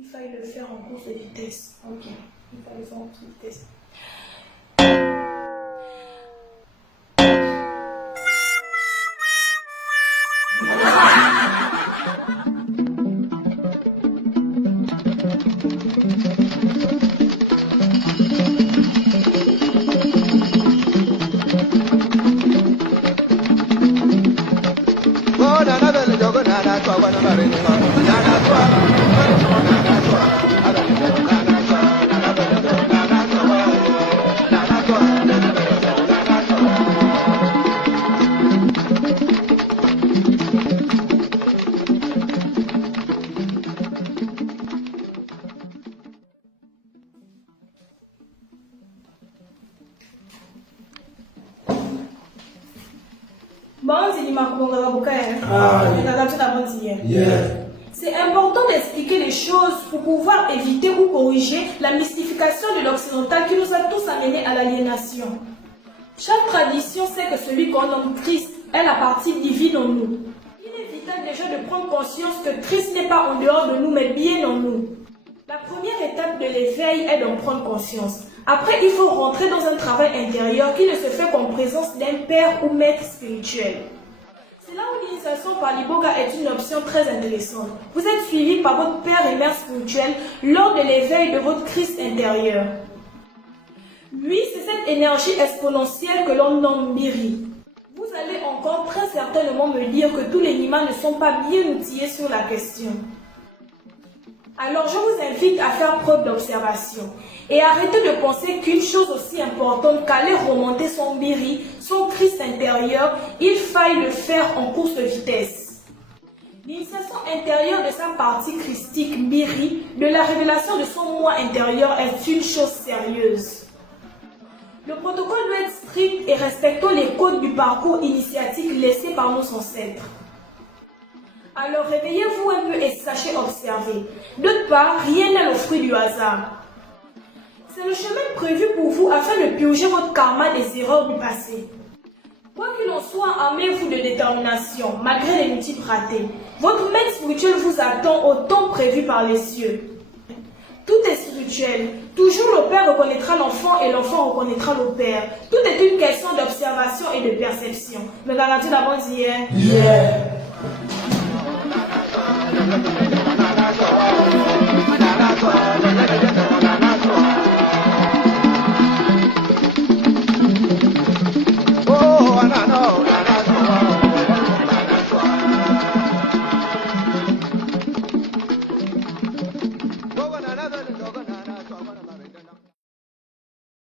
Il fallait le faire en course de vitesse. Ok. Il fallait le faire en course de vitesse. C'est important d'expliquer les choses pour pouvoir éviter ou corriger la mystification de l'occidental qui nous a tous amenés à l'aliénation. Chaque tradition sait que celui qu'on nomme Christ est la partie divine en nous. Il est vital déjà de prendre conscience que Christ n'est pas en dehors de nous mais bien en nous. La première étape de l'éveil est d'en prendre conscience. Après, il faut rentrer dans un travail intérieur qui ne se fait qu'en présence d'un père ou maître spirituel. C'est là où l'initiation par l'Iboga est une option très intéressante. Vous êtes suivi par votre père et mère spirituel lors de l'éveil de votre Christ intérieur. Lui, c'est cette énergie exponentielle que l'on nomme Miri. Vous allez encore très certainement me dire que tous les Nima ne sont pas bien outillés sur la question. Alors je vous invite à faire preuve d'observation et arrêtez de penser qu'une chose aussi importante qu'aller remonter son Miri, son Christ intérieur, il faille le faire en course de vitesse. L'initiation intérieure de sa partie christique Miri, de la révélation de son moi intérieur est une chose sérieuse. Le protocole doit être strict et respectant les codes du parcours initiatique laissé par nos ancêtres. Alors réveillez-vous un peu et sachez observer. D'autre part, rien n'est le fruit du hasard. C'est le chemin prévu pour vous afin de purger votre karma des erreurs du passé. Quoi qu'il en soit, armez-vous de détermination, malgré les multiples ratés. Votre maître spirituel vous attend au temps prévu par les cieux. Tout est spirituel. Toujours le père reconnaîtra l'enfant et l'enfant reconnaîtra le père. Tout est une question d'observation et de perception. Me garantis d'avance hier. Yeah.